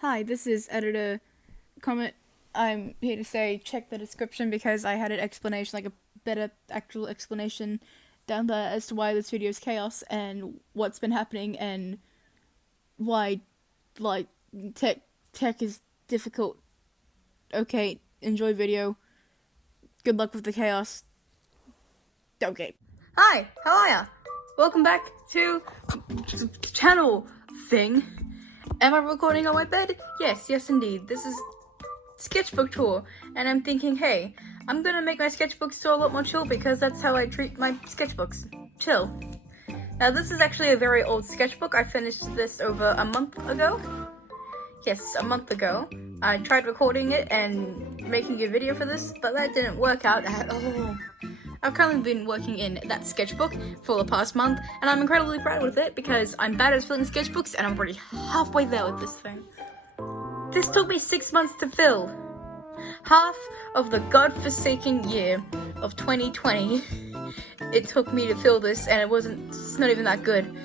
Hi, this is editor comment. I'm here to say check the description because I had an explanation, like a better actual explanation down there as to why this video is chaos and what's been happening and why, like, tech is difficult. Okay, enjoy video. Good luck with the chaos. Okay. Hi, how are ya? Welcome back to the channel thing. Am I recording on my bed? Yes, indeed. This is Sketchbook tour, and I'm thinking, hey, I'm gonna make my sketchbooks tour a lot more chill because that's how I treat my sketchbooks. Chill. Now, this is actually a very old sketchbook. I finished this over a month ago. Yes, a month ago. I tried recording it and making a video for this, but that didn't work out at all. I've currently been working in that sketchbook for the past month, and I'm incredibly proud with it because I'm bad at filling sketchbooks and I'm already halfway there with this thing. This took me 6 months to fill. Half of the godforsaken year of 2020 it took me to fill this, and it's not even that good.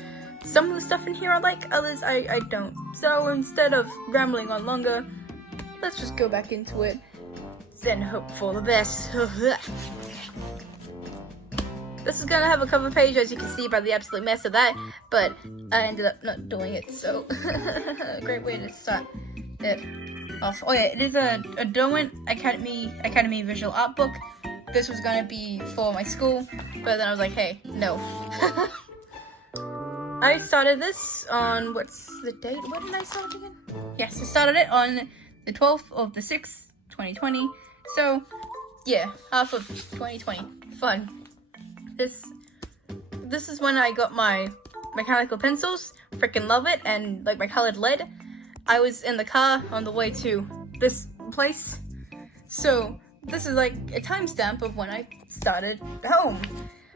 Some of the stuff in here I like, others I don't. So instead of rambling on longer, let's just go back into it, then hope for the best. This is gonna have a cover page, as you can see by the absolute mess of that, but I ended up not doing it, so a great way to start it off. Oh yeah, it is a Derwent Academy visual art book. This was gonna be for my school, but then I was like, hey, no. I started this on, what's the date? When did I start it again? Yes, I started it on the 12th of the 6th, 2020. So, yeah, half of 2020. Fun. This is when I got my mechanical pencils. Freaking love it. And like my colored lead. I was in the car on the way to this place. So this is like a timestamp of when I started home.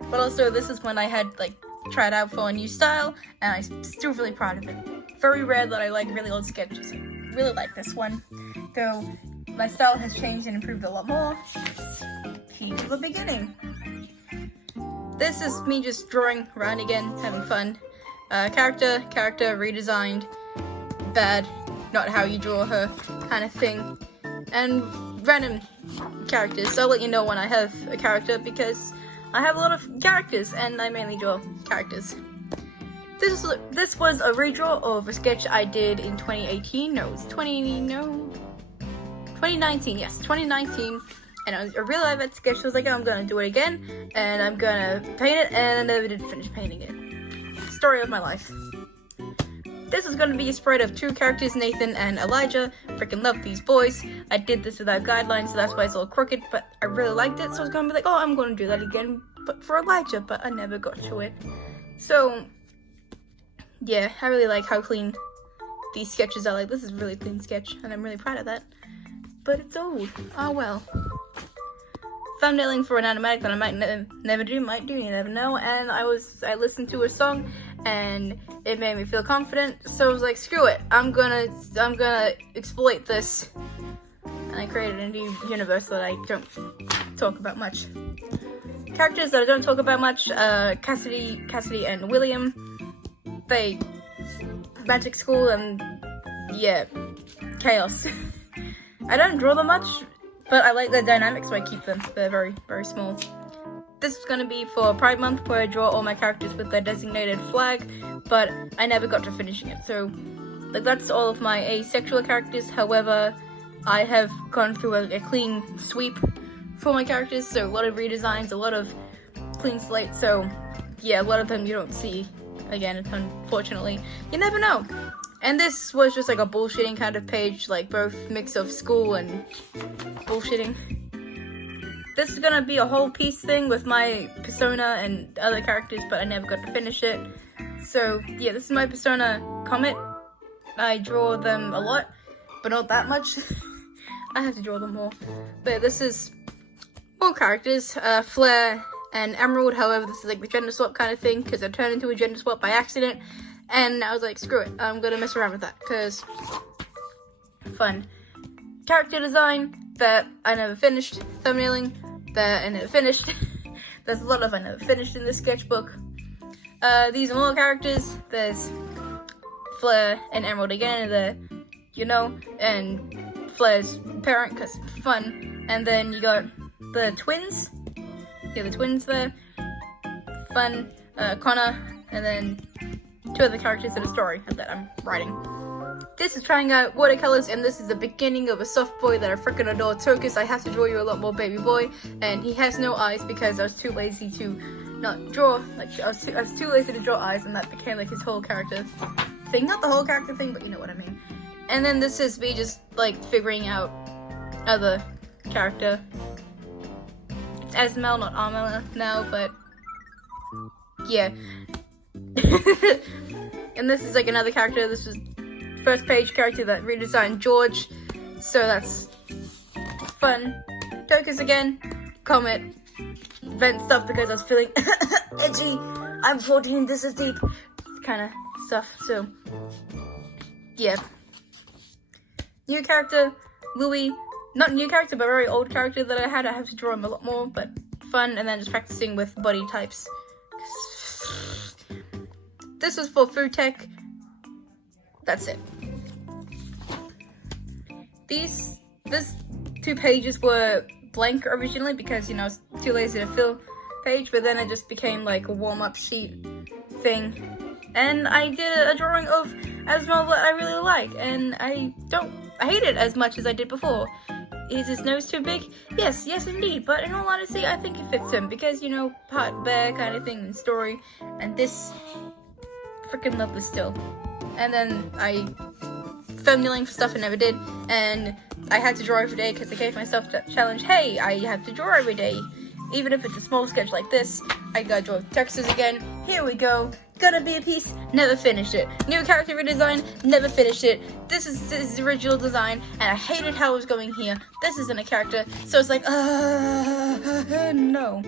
But also this is when I had like tried out for a new style, and I'm still really proud of it. Very rare that I like really old sketches. I really like this one. Though my style has changed and improved a lot more. Key to the beginning. This is me just drawing around again, having fun. Character redesigned, bad, not how you draw her kind of thing. And random characters, so I'll let you know when I have a character because I have a lot of characters and I mainly draw characters. This was a redraw of a sketch I did in 2018, 2019, yes, 2019. And I really liked that sketch, so I was like, oh, I'm gonna do it again, and I'm gonna paint it, and I never did finish painting it. Story of my life. This is gonna be a spread of two characters, Nathan and Elijah. Freaking love these boys. I did this without guidelines, so that's why it's all crooked, but I really liked it, so I was gonna be like, oh, I'm gonna do that again, but for Elijah, but I never got to it. So, yeah, I really like how clean these sketches are. Like, this is a really clean sketch, and I'm really proud of that. But it's old. Oh well. Thumbnailing for an animatic that I might never do, you never know. And I listened to a song and it made me feel confident, so I was like, screw it, I'm gonna exploit this. And I created a new universe that I don't talk about much. Characters that I don't talk about much, Cassidy and William. They magic school and yeah, chaos. I don't draw them much, but I like their dynamics, so I keep them. They're very, very small. This is going to be for Pride Month, where I draw all my characters with their designated flag, but I never got to finishing it. So, like, that's all of my asexual characters. However, I have gone through a clean sweep for my characters, so a lot of redesigns, a lot of clean slate. So, yeah, a lot of them you don't see again, unfortunately. You never know. And this was just like a bullshitting kind of page, like both mix of school and bullshitting. This is gonna be a whole piece thing with my persona and other characters, but I never got to finish it. So yeah, this is my persona Comet. I draw them a lot, but not that much. I have to draw them more. But this is more characters, Flare and Emerald. However, this is like the gender swap kind of thing, because I turned into a gender swap by accident. And I was like, screw it, I'm gonna mess around with that, because fun. Character design that I never finished. Thumbnailing that I never finished. There's a lot of I never finished in this sketchbook. These are more characters. There's Flare and Emerald again, the you know, and Flair's parent, because fun. And then you got the twins. Yeah, the twins there. Fun. Connor, and then 2 other characters in a story that I'm writing. This is trying out watercolors, and this is the beginning of a soft boy that I freaking adore. Tokus, I have to draw you a lot more, baby boy, and he has no eyes because I was too lazy to not draw. Like I was too lazy to draw eyes, and that became like his whole character thing. Not the whole character thing, but you know what I mean. And then this is me just like figuring out other character. It's Asmel, not Armel now, but yeah. And this is like another character. This was first page character that redesigned George, so that's fun. Tokus again, Comet, vent stuff because I was feeling edgy. I'm 14, this is deep, kind of stuff. So yeah, new character Louis, not new character but very old character that I have to draw him a lot more, but fun. And then just practicing with body types. This was for food tech. That's it. These 2 pages were blank originally because, you know, I was too lazy to fill page, but then it just became like a warm-up sheet thing. And I did a drawing of Asmel that I really like, and I hate it as much as I did before. Is his nose too big? Yes indeed, but in all honesty, I think it fits him because, you know, part bear kind of thing in story, and this, freaking love this still. And then I thumbnailing for stuff I never did, and I had to draw every day because I gave myself that challenge. Hey, I have to draw every day, even if it's a small sketch like this. I gotta draw textures again. Here we go. Gonna be a piece. Never finished it. New character redesign. Never finished it. This is the original design, and I hated how it was going here. This isn't a character, so it's like, no.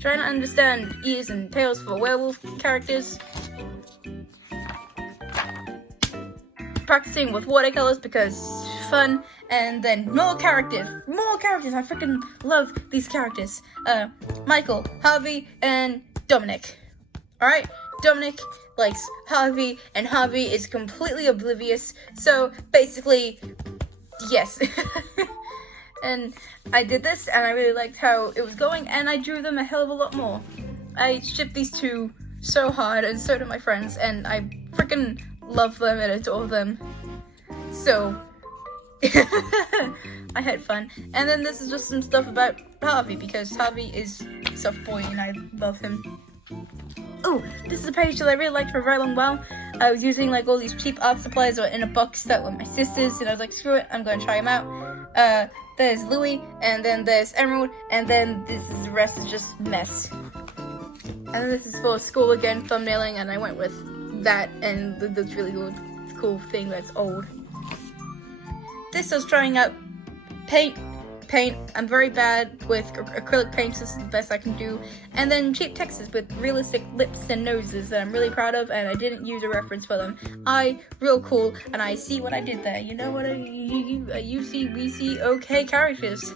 Trying to understand ears and tails for werewolf characters. Practicing with watercolors because fun, and then more characters. I freaking love these characters. Michael, Harvey, and Dominic. Alright, Dominic likes Harvey, and Harvey is completely oblivious, so basically, yes. And I did this, and I really liked how it was going, and I drew them a hell of a lot more. I shipped these 2 so hard, and so do my friends, and I freaking love them and adore them. So I had fun. And then this is just some stuff about Harvey because Harvey is a soft boy and I love him. Oh, this is a page that I really liked for a very long while. I was using like all these cheap art supplies that were in a box that were my sister's, and I was like, screw it, I'm going to try them out. There's Louis, and then there's Emerald, and then the rest is just mess. And then this is for school again, thumbnailing, and I went with that and this really cool thing that's old. This was trying out paint. I'm very bad with acrylic paints. This is the best I can do. And then cheap textures with realistic lips and noses that I'm really proud of, and I didn't use a reference for them. Real cool, and I see what I did there. You know what you see, we see, okay characters.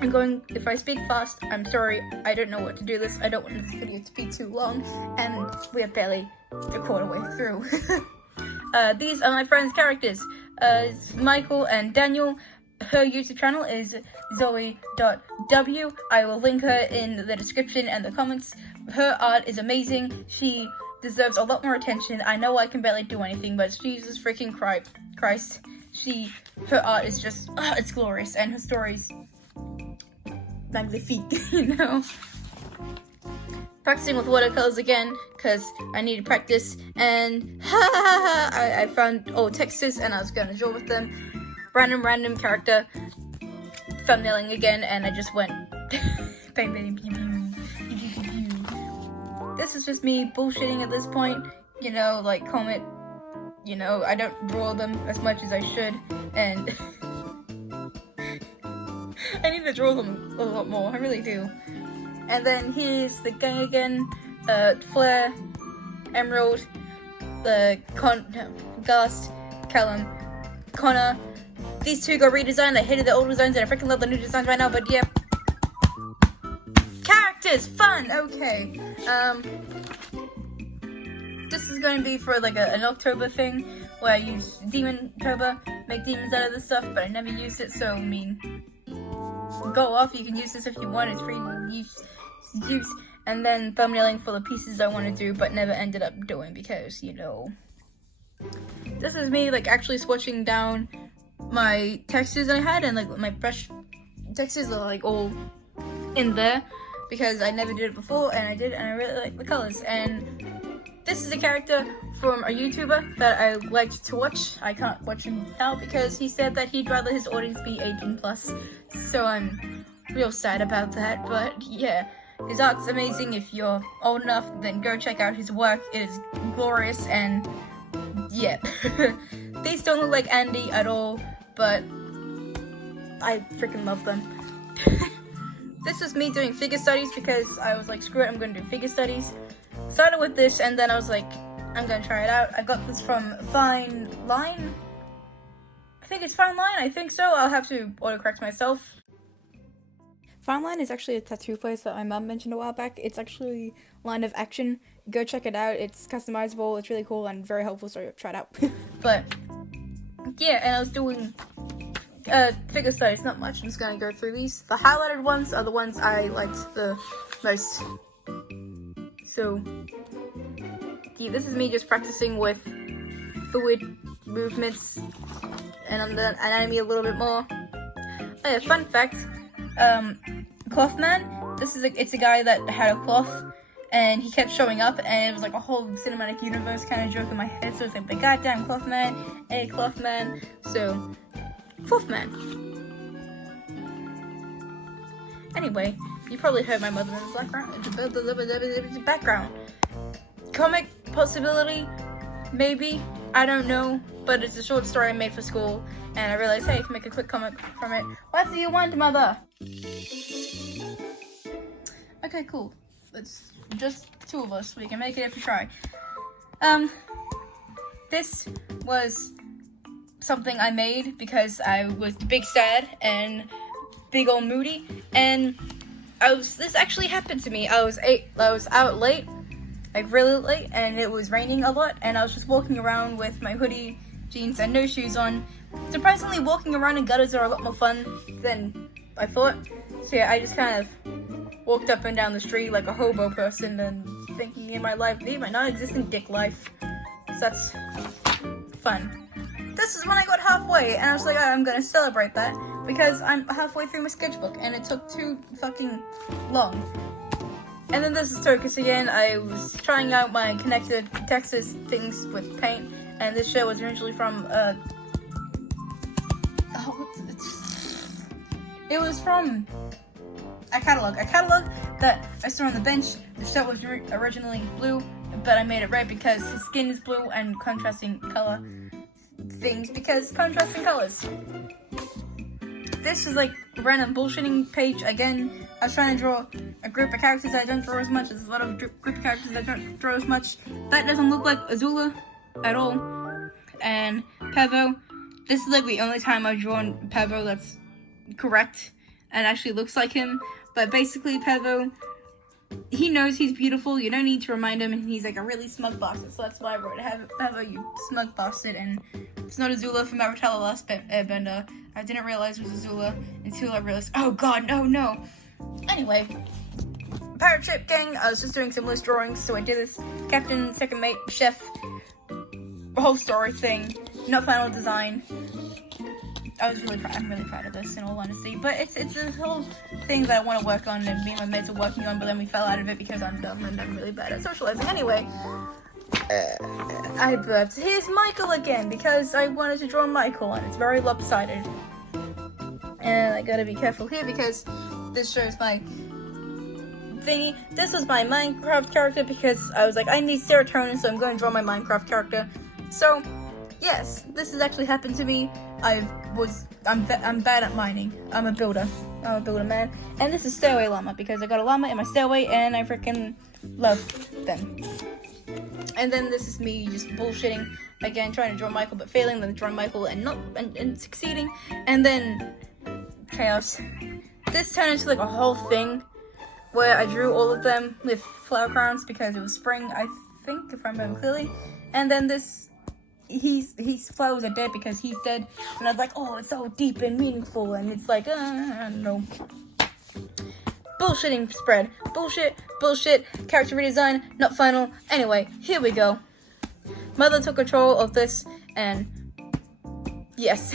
I'm going, if I speak fast, I'm sorry, I don't know what to do this. I don't want this video to be too long, and we are barely a quarter way through. These are my friends' characters. It's Michael and Daniel. Her YouTube channel is zoe.w. I will link her in the description and the comments. Her art is amazing. She deserves a lot more attention. I know I can barely do anything, but Jesus freaking Christ. Her art is just, it's glorious, and her stories magnifique, you know. Practicing with watercolors again, because I need to practice, and I found old textures, and I was gonna draw with them. Random character, thumbnailing again, and I just went This is just me bullshitting at this point, you know, like Comet, you know, I don't draw them as much as I should, and I need to draw them a lot more, I really do. And then here's the gang again, Flair, Emerald, Gast, Callum, Connor. These 2 got redesigned. I hated the old designs and I freaking love the new designs right now, but yeah. Characters! Fun! Okay. This is going to be for like an October thing, where I use demon turbo, make demons out of this stuff, but I never used it, so I mean, go off, you can use this if you want, it's free use, and then thumbnailing for the pieces I want to do, but never ended up doing because, you know, this is me, like, actually switching down my textures I had, and, like, my brush textures are, like, all in there, because I never did it before, and I did, and I really like the colors, and this is a character from a YouTuber that I liked to watch. I can't watch him now because he said that he'd rather his audience be 18+, so I'm real sad about that, but yeah, his art's amazing. If you're old enough, then go check out his work. It is glorious, and yeah. These don't look like Andy at all, but I freaking love them. This was me doing figure studies because I was like, screw it, I'm gonna do figure studies. Started with this, and then I was like, I'm gonna try it out. I got this from Fine Line. I think it's Fine Line, I think so. I'll have to autocorrect myself. Fine Line is actually a tattoo place that my mom mentioned a while back. It's actually Line of Action. Go check it out. It's customizable, it's really cool, and very helpful, so try it out. But yeah, and I was doing figure studies, not much. I'm just gonna go through these. The highlighted ones are the ones I liked the most. So yeah, this is me just practicing with fluid movements and on the anatomy a little bit more. Oh yeah, fun fact, Clothman, it's a guy that had a cloth and he kept showing up, and it was like a whole cinematic universe kind of joke in my head, so it's like the goddamn Clothman, hey Clothman, so Clothman. Anyway, you probably heard my mother in the background. Comic possibility, maybe, I don't know, but it's a short story I made for school, and I realized, hey, I can make a quick comic from it. What do you want, mother? Okay, cool. It's just two of us. We can make it if we try. This was something I made because I was big sad and big old moody, and this actually happened to me. I was out late, like really late, and it was raining a lot, and I was just walking around with my hoodie, jeans, and no shoes on. Surprisingly, walking around in gutters are a lot more fun than I thought. So yeah, I just kind of walked up and down the street like a hobo person, and thinking in my life, leave my non-existent dick life. So that's fun. This is when I got halfway, and I was like, oh, I'm gonna celebrate that, because I'm halfway through my sketchbook, and it took too fucking long. And then this is Turkish again. I was trying out my connected Texas things with paint, and this show was originally from, it was from a catalog that I saw on the bench. The shirt was originally blue, but I made it red because his skin is blue and contrasting color things, because contrasting colors. This is like a random bullshitting page again. I was trying to draw a group of characters I don't draw as much. There's a lot of group of characters I don't draw as much. That doesn't look like Azula at all. And Pevo, this is like the only time I've drawn Pevo that's correct and actually looks like him. But basically Pevo, he knows he's beautiful. You don't need to remind him, and he's like a really smug bastard. So that's why I wrote Pevo, you smug bastard. And it's not Azula from Avatar: The Last Airbender. I didn't realize it was Azula until I realized, oh god, no. Anyway, Pirate Ship Gang, I was just doing some loose drawings, so I did this Captain, Second Mate, Chef, whole story thing, not final design. I'm really proud of this, in all honesty, but it's a whole thing that I want to work on, and me and my mates are working on, but then we fell out of it because I'm dumb and I'm really bad at socializing. Anyway, I burped. Here's Michael again, because I wanted to draw Michael, and it's very lopsided. And I gotta be careful here, because this shows my thingy. This was my Minecraft character, because I was like, I need serotonin, so I'm going to draw my Minecraft character. So, yes, this has actually happened to me. I'm bad at mining. I'm a builder man. And this is Stairway Llama, because I got a llama in my stairway, and I freaking love them. And then this is me just bullshitting again, trying to draw Michael but failing, then drawing Michael and succeeding, and then chaos. This turned into like a whole thing where I drew all of them with flower crowns because it was spring, I think, if I remember clearly. And then this he's flowers are dead because he's dead. And I was like, oh, it's so deep and meaningful, and it's like, I don't know. Bullshitting spread. Bullshit. Character redesign, not final. Anyway, here we go. Mother took control of this, and yes.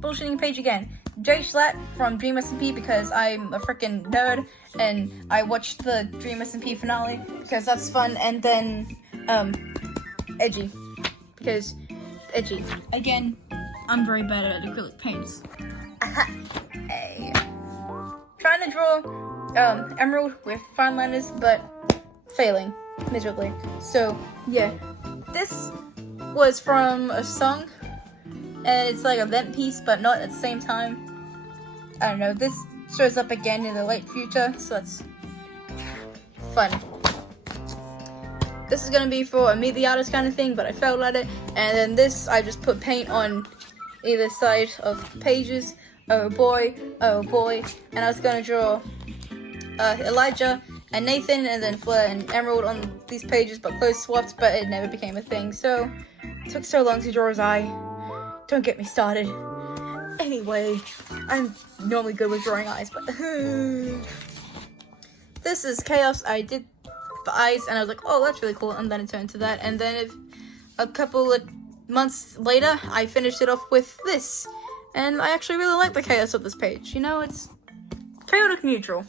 Bullshitting page again. Jay Schlatt from Dream SMP because I'm a freaking nerd, and I watched the Dream SMP finale because that's fun, and then, Edgy. Because, edgy. Again, I'm very bad at acrylic paints. Aha! Hey. Trying to draw Emerald with fine liners, but failing miserably. So, yeah. This was from a song, and it's like a vent piece, but not at the same time. I don't know, this shows up again in the late future, so that's fun. This is gonna be for a meet the artist kind of thing, but I failed at it. And then this, I just put paint on either side of pages. Oh boy. And I was gonna draw Elijah and Nathan, and then Fleur and Emerald on these pages, but clothes swapped, but it never became a thing. So, it took so long to draw his eye. Don't get me started. Anyway, I'm normally good with drawing eyes, but this is Chaos. I did the eyes, and I was like, oh, that's really cool, and then it turned to that, and then a couple of months later, I finished it off with this, and I actually really like the chaos of this page. You know, it's chaotic neutral.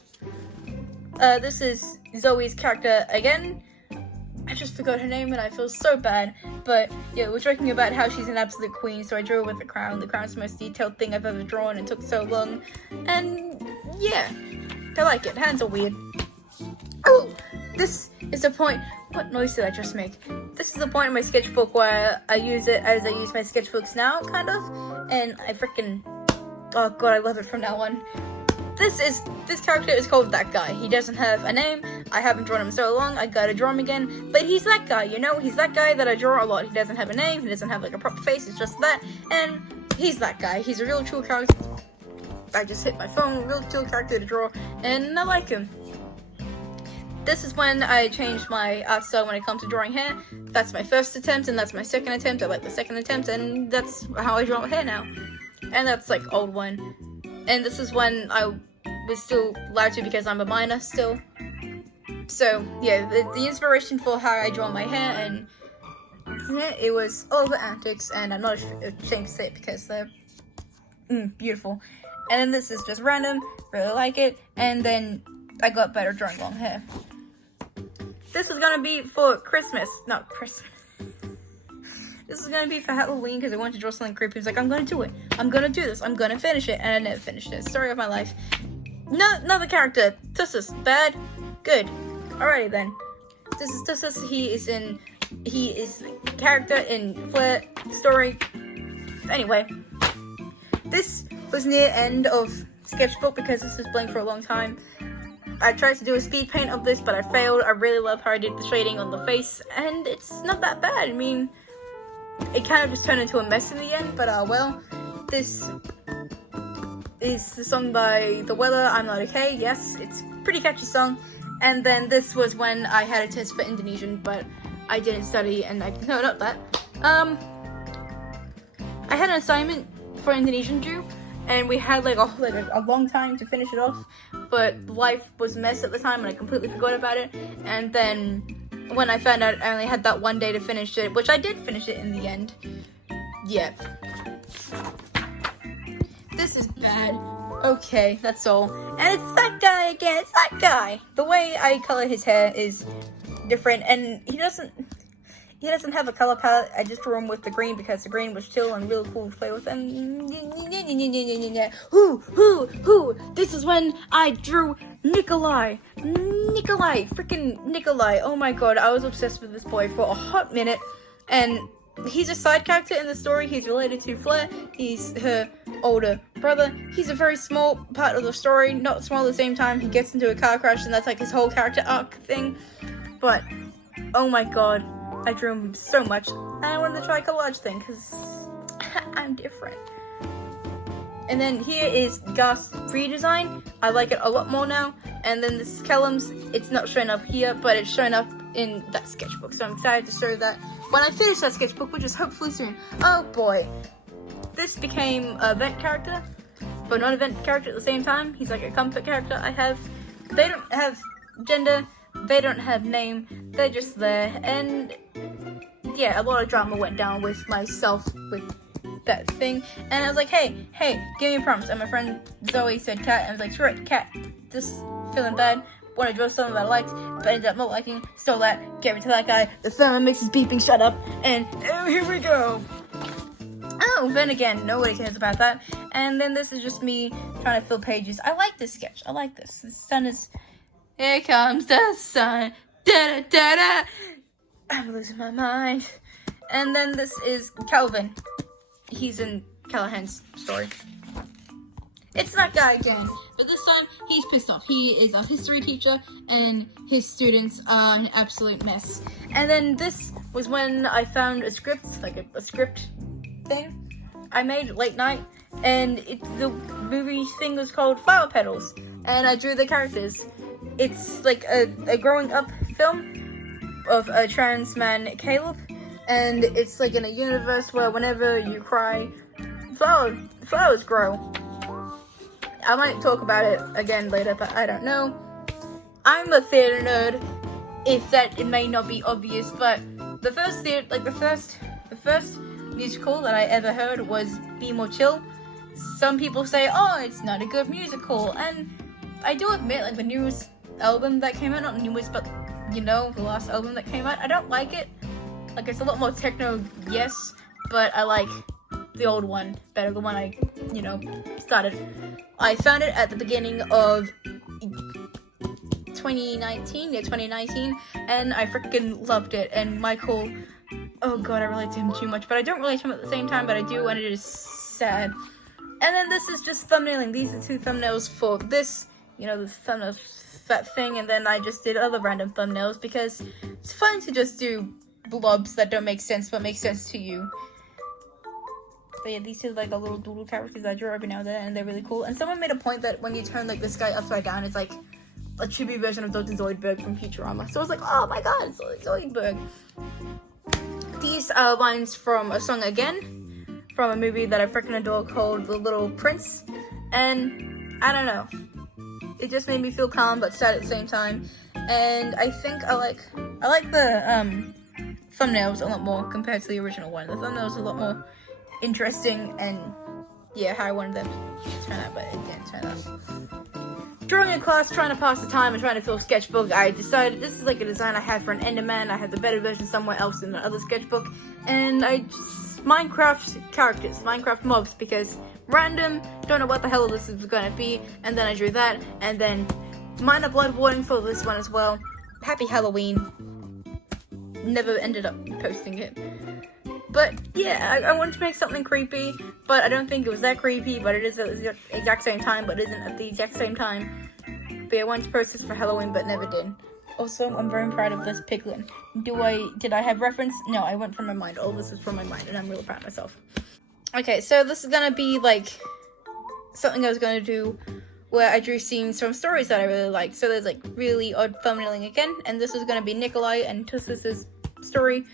This is Zoe's character again. I just forgot her name and I feel so bad. But yeah, we're talking about how she's an absolute queen, so I drew her with the crown. The crown's the most detailed thing I've ever drawn and took so long. And yeah, I like it. Hands are weird. Oh, this is the point. What noise did I just make? This is the point in my sketchbook where I use it as I use my sketchbooks now, kind of. And I freaking, oh god, I love it from now on. This character is called That Guy. He doesn't have a name. I haven't drawn him so long. I gotta draw him again. But he's that guy, you know? He's that guy that I draw a lot. He doesn't have a name. He doesn't have like a proper face. It's just that. And he's that guy. He's a real chill character. I just hit my phone. Real chill character to draw. And I like him. This is when I changed my art style when it comes to drawing hair. That's my first attempt and that's my second attempt. I like the second attempt and that's how I draw hair now. And that's like old one. And this is when I was still allowed to because I'm a minor still. So yeah, the inspiration for how I draw my hair, and yeah, it was all the antics, and I'm not ashamed to say it because they're beautiful. And then this is just random, really like it, and then I got better drawing long hair. This is gonna be for Christmas, not Christmas. This is gonna be for Halloween because I wanted to draw something creepy. I was like, I'm gonna do it. I'm gonna do this. I'm gonna finish it, and I never finished it. Story of my life. No, another character. Tussus. Bad. Good. Alrighty then. This is Tussus. He is a character in Flare story. Anyway, this was near end of Sketchbook because this was blank for a long time. I tried to do a speed paint of this, but I failed. I really love how I did the shading on the face, and it's not that bad. I mean, it kind of just turned into a mess in the end, but well, this is the song by The Weather, I'm Not Okay. Yes, it's a pretty catchy song. And then this was when I had a test for Indonesian, but I didn't study, and no, not that. I had an assignment for Indonesian due, and we had like a long time to finish it off, but life was a mess at the time, and I completely forgot about it. And then when I found out I only had that one day to finish it, which I did finish it in the end. Yeah. This is bad. Okay, that's all. And it's that guy again. It's that guy. The way I color his hair is different, and he doesn't have a color palette. I just drew him with the green because the green was chill and really cool to play with. And this is when I drew Nikolai. Freaking Nikolai. Oh my god, I was obsessed with this boy for a hot minute, and he's a side character in the story. He's related to Flare. He's her older brother. He's a very small part of the story, not small at the same time. He gets into a car crash, and that's like his whole character arc thing. But, oh my god, I drew him so much. And I wanted to try a collage thing, because I'm different. And then here is Garth's redesign. I like it a lot more now. And then this is Callum's. It's not showing up here, but it's showing up in that sketchbook. So I'm excited to show that when I finish that sketchbook, which is hopefully soon. Oh boy. This became a event character, but not event character at the same time. He's like a comfort character I have. They don't have gender, they don't have name, they're just there. And yeah, a lot of drama went down with myself with that thing. And I was like, hey, give me a prompt. And my friend Zoe said cat, and I was like, sure, cat, just feeling bad. Want to draw something that I liked, but ended up not liking. Stole that, gave it to that guy. The phone makes his beeping shut up, and oh, here we go. Oh, then again, nobody cares about that. And then this is just me trying to fill pages. I like this sketch. I like this. The sun is... Here comes the sun. Da da da da. I'm losing my mind. And then this is Calvin. He's in Callahan's story. It's that guy again. But this time, he's pissed off. He is a history teacher, and his students are an absolute mess. And then this was when I found a script, like a script thing I made late night, and the movie thing was called Flower Petals, and I drew the characters. It's like a growing up film of a trans man, Caleb, and it's like in a universe where whenever you cry, flowers grow. I might talk about it again later, but I don't know. I'm a theater nerd, if that it may not be obvious, but the first musical that I ever heard was Be More Chill. Some people say, oh, it's not a good musical, and I do admit, like, the newest album that came out, not newest, but, you know, the last album that came out, I don't like it. Like, it's a lot more techno, yes, but I like the old one better, the one I, you know, started. I found it at the beginning of 2019, and I freaking loved it, and Michael... Oh god, I relate to him too much, but I don't relate to him at the same time, but I do, and it is sad. And then this is just thumbnailing. These are two thumbnails for this, you know, the thumbnails, that thing, and then I just did other random thumbnails, because it's fun to just do blobs that don't make sense, but make sense to you. But yeah, these are like the little doodle characters I draw every now and then, and they're really cool. And someone made a point that when you turn like this guy upside down, it's like a chibi version of Dr. Zoidberg from Futurama. So I was like, oh my god, it's like Zoidberg. These are lines from a song again, from a movie that I freaking adore called The Little Prince, and I don't know, it just made me feel calm but sad at the same time, and I think I like the thumbnails a lot more compared to the original one. The thumbnails are a lot more interesting, and yeah, how I wanted them to turn out, but it didn't turn out. Drawing in class, trying to pass the time and trying to fill sketchbook, I decided this is like a design I had for an Enderman. I had the better version somewhere else in the other sketchbook, and I just Minecraft characters, Minecraft mobs, because random, don't know what the hell this is gonna be, and then I drew that, and then minor blood warning for this one as well. Happy Halloween. Never ended up posting it. But yeah, I wanted to make something creepy, but I don't think it was that creepy, but it is at the exact same time, but isn't at the exact same time. But yeah, I wanted to post this for Halloween, but never did. Also, I'm very proud of this piglin. Did I have reference? No, I went from my mind. All this is from my mind, and I'm really proud of myself. Okay, so this is gonna be like something I was gonna do where I drew scenes from stories that I really liked. So there's like really odd thumbnailing again, and this is gonna be Nikolai and Tussis' story,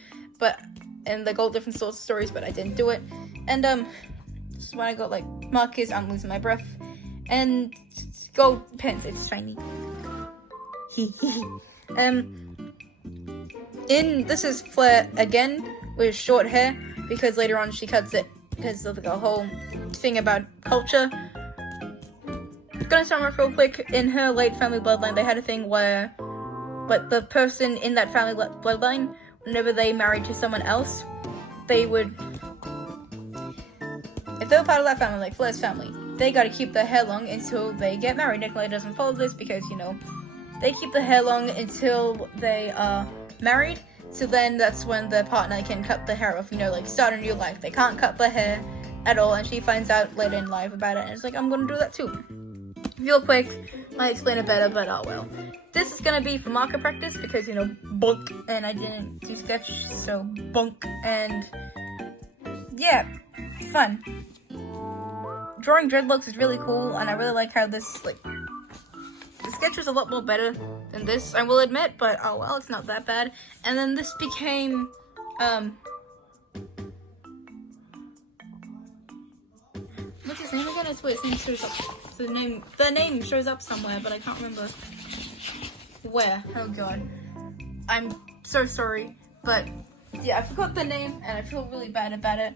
and like all different sorts of stories, but I didn't do it. And this is when I got like markers, I'm losing my breath, and gold pens, it's shiny. This is Fleur again with short hair, because later on she cuts it because of the whole thing about culture. Gonna sum up real quick. In her late family bloodline, they had a thing where, like, the person in that family bloodline, whenever they married to someone else, they would, if they were part of that family, like Fleur's family, they gotta keep their hair long until they get married. Nikolai doesn't follow this because, you know, they keep the hair long until they are married, so then that's when their partner can cut the hair off, you know, like start a new life. They can't cut the hair at all, and she finds out later in life about it, and it's like, I'm gonna do that too. Real quick, I explain it better, but oh well. This is gonna be for marker practice because, you know, bunk, and I didn't do sketch, so bunk, and yeah, fun. Drawing dreadlocks is really cool, and I really like how this, like, the sketch was a lot more better in this, I will admit, but oh well, it's not that bad. And then this became, what's his name again? It's wait, his name shows up. The name shows up somewhere, but I can't remember where. Oh god, I'm so sorry, but yeah, I forgot the name, and I feel really bad about it.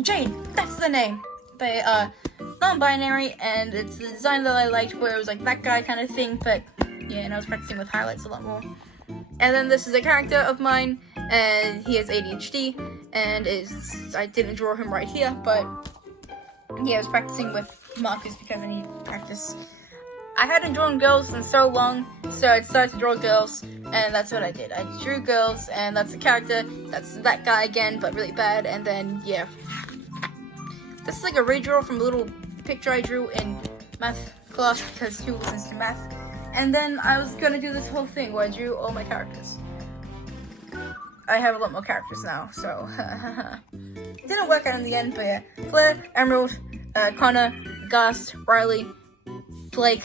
Jade, that's the name. They are non-binary, and it's the design that I liked, where it was like that guy kind of thing, but yeah, and I was practicing with highlights a lot more. And then this is a character of mine, and he has ADHD, and I didn't draw him right here, but yeah, I was practicing with markers because I need practice. I hadn't drawn girls in so long, so I decided to draw girls, and that's what I did. I drew girls, and that's the character. That's that guy again, but really bad, and then, yeah. This is like a redraw from a little picture I drew in math class, because who listens to math? And then I was gonna do this whole thing where I drew all my characters. I have a lot more characters now, so it didn't work out in the end, but yeah. Claire, Emerald, Connor, Gast, Riley, Blake,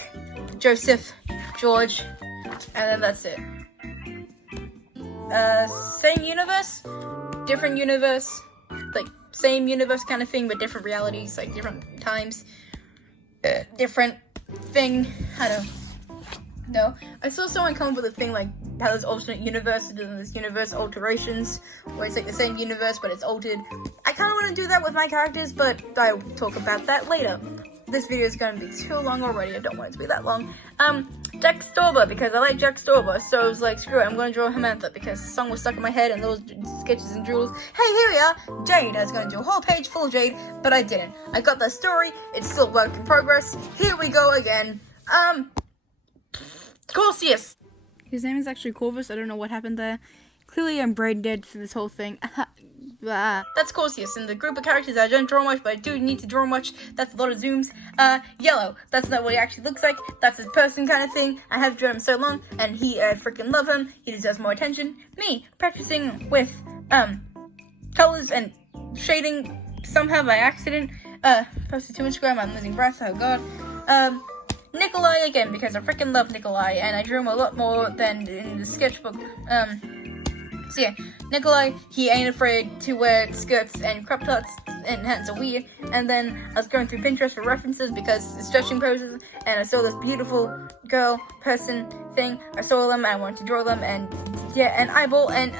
Joseph, George, and then that's it. Same universe, different universe, like same universe kind of thing, but different realities, like different times, different thing. I don't know. I saw someone come up with a thing like how there's alternate universes and there's universe alterations, where it's like the same universe but it's altered. I kind of want to do that with my characters, but I'll talk about that later. This video is going to be too long already. I don't want it to be that long. Jack Storber, because I like Jack Storber, so I was like, screw it, I'm going to draw Samantha, because the song was stuck in my head and those sketches and doodles. Hey, here we are, Jade. I was going to do a whole page full of Jade, but I didn't. I got that story. It's still a work in progress. Here we go again. Corsius. His name is actually Corvus. I don't know what happened there. Clearly I'm brain dead for this whole thing. That's Corsius, and the group of characters I don't draw much, but I do need to draw much. That's a lot of zooms. Yellow. That's not what he actually looks like. That's his person kind of thing. I have drawn him so long, and I freaking love him. He deserves more attention. Me, practicing with, colors and shading somehow by accident. Posted to Instagram, I'm losing breath, oh god. Nikolai again, because I freaking love Nikolai, and I drew him a lot more than in the sketchbook. So yeah, Nikolai, he ain't afraid to wear skirts and crop tops and hats are weird. And then I was going through Pinterest for references because it's stretching poses, and I saw this beautiful girl person thing. I saw them, and I wanted to draw them, and yeah, an eyeball, and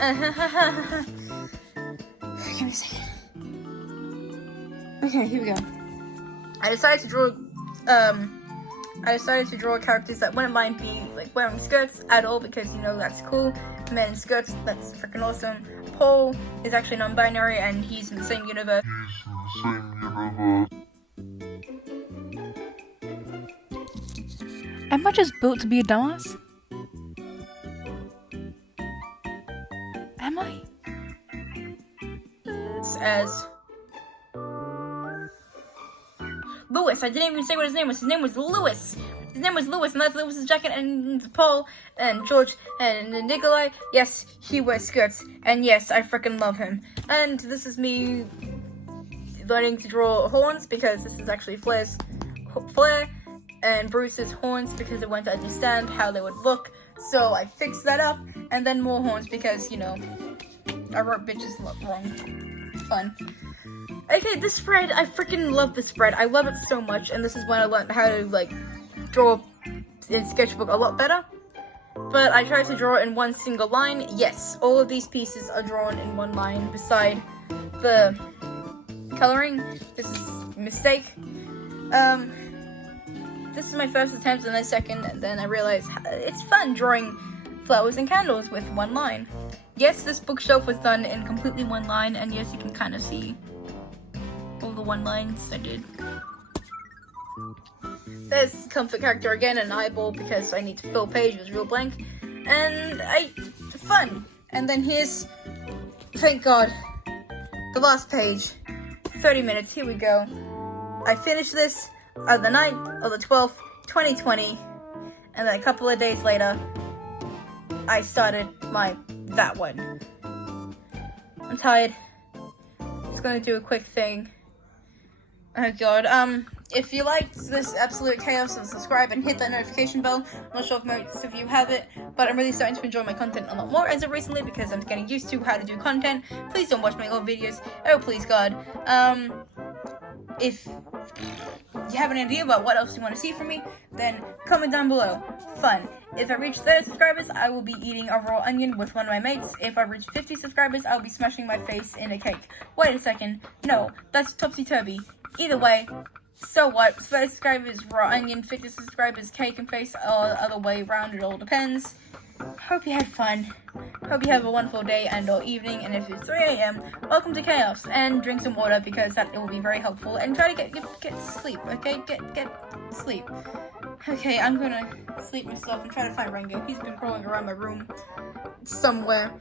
give me a second. Okay, here we go. I decided to draw characters that wouldn't mind being like wearing skirts at all, because you know that's cool. Men in skirts, that's freaking awesome. Paul is actually non-binary and he's in the same universe. Am I just built to be a dumbass? Am I? As Lewis. I didn't even say what his name was. His name was Lewis. His name was Lewis, and that's Lewis's jacket, and Paul, and George, and Nikolai. Yes, he wears skirts, and yes, I freaking love him. And this is me learning to draw horns, because this is actually Flair and Bruce's horns, because I wanted to understand how they would look. So I fixed that up, and then more horns, because, you know, I wrote bitches wrong. Fun. Okay, this spread, I freaking love this spread. I love it so much, and this is when I learned how to, like, draw in Sketchbook a lot better. But I tried to draw in one single line. Yes, all of these pieces are drawn in one line beside the coloring. This is a mistake. This is my first attempt, and then second, and then I realized it's fun drawing flowers and candles with one line. Yes, this bookshelf was done in completely one line, and yes, you can kind of see all the one lines I did. There's comfort character again, an eyeball, because I need to fill a page, it was real blank. And fun. And then here's, thank God, the last page. 30 minutes, here we go. I finished this on the 9th of the 12th, 2020. And then a couple of days later, I started that one. I'm tired. Just gonna do a quick thing. Oh god, If you liked this absolute chaos, then subscribe and hit that notification bell. I'm not sure if most of you have it, but I'm really starting to enjoy my content a lot more as of recently because I'm getting used to how to do content. Please don't watch my old videos. Oh, please, God. If you have an idea about what else you want to see from me, then comment down below. Fun. If I reach 30 subscribers, I will be eating a raw onion with one of my mates. If I reach 50 subscribers, I'll be smashing my face in a cake. Wait a second. No, that's topsy-turvy. Either way, so what? 30 subscribers, raw onion, 50 subscribers, cake and face, or other way around, it all depends. Hope you had fun. Hope you have a wonderful day and or evening, and if it's 3 a.m., welcome to chaos, and drink some water because that will be very helpful, and try to get sleep, okay? Get sleep. Okay, I'm gonna sleep myself and try to find Rango. He's been crawling around my room somewhere.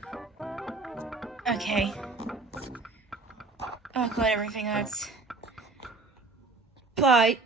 Okay. Oh god, everything hurts. Bye.